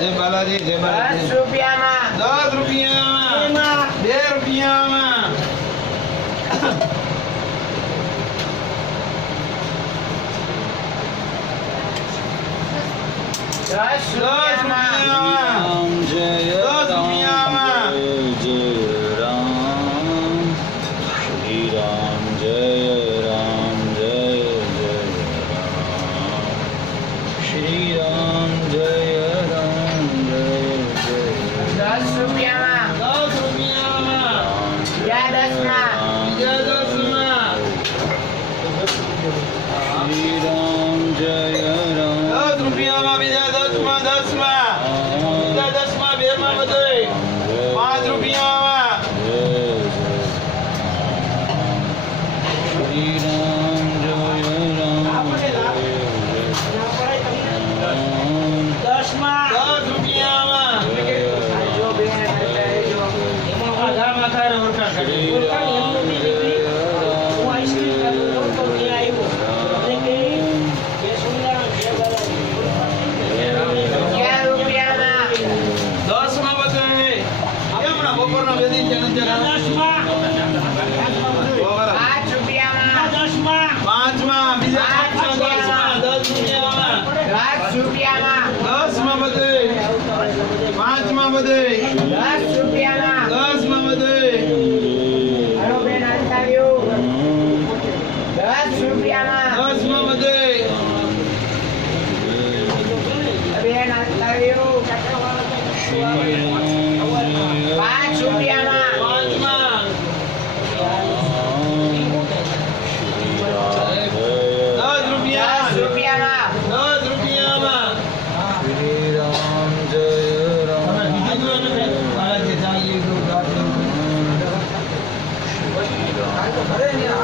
જય બાલાજી જય બાલાજી 10 રૂપિયામાં 10 રૂપિયામાં 2 રૂપિયામાં 10 રૂપિયામાં જય રામ જય રામ શ્રી રામ જય રામ જય જય રામ શ્રી રામ જય રામ જય જય 10 રૂપિયામાં 10 રૂપિયામાં બીજા 10 માં બીજા 10 માં શ્રી રામ જય રામ 10 રૂપિયામાં બીજા 10 માં 10 માં બીજા 10 માં 2 માં બધે 5 રૂપિયામાં શ્રી રામ જય રામ 10 માં 10 રૂપિયામાં જો બેન એમાં આધાર માથા ઓળખાણ કરી ઓળખાણ એમનો બી નીકળી હું આઈસ્ક્રીમ ખાધું તો ત્યાં આવ્યો એટલે કે જે સુંદર જે બાલાજી 11 રૂપિયામાં 10 માં બધે હમણાં બપોરના બેદી છે નજર 10 માં 5 રૂપિયામાં 10 માં 5 માં બીજા 5 માં 10 રૂપિયામાં 10 રૂપિયામાં 10 માં બધે 5 માં બધે 10 રૂપિયામાં 10 માં બધે હાલો બેન આવ્યું 10 રૂપિયામાં 10 માં બધે બેન આવ્યું 5 રૂપિયામાં 5 માં 10 રૂપિયા 10 રૂપિયામાં 10 રૂપિયામાં શ્રી રામ જય રામ બાલાજી ચાલી ગયું શ્રી રામ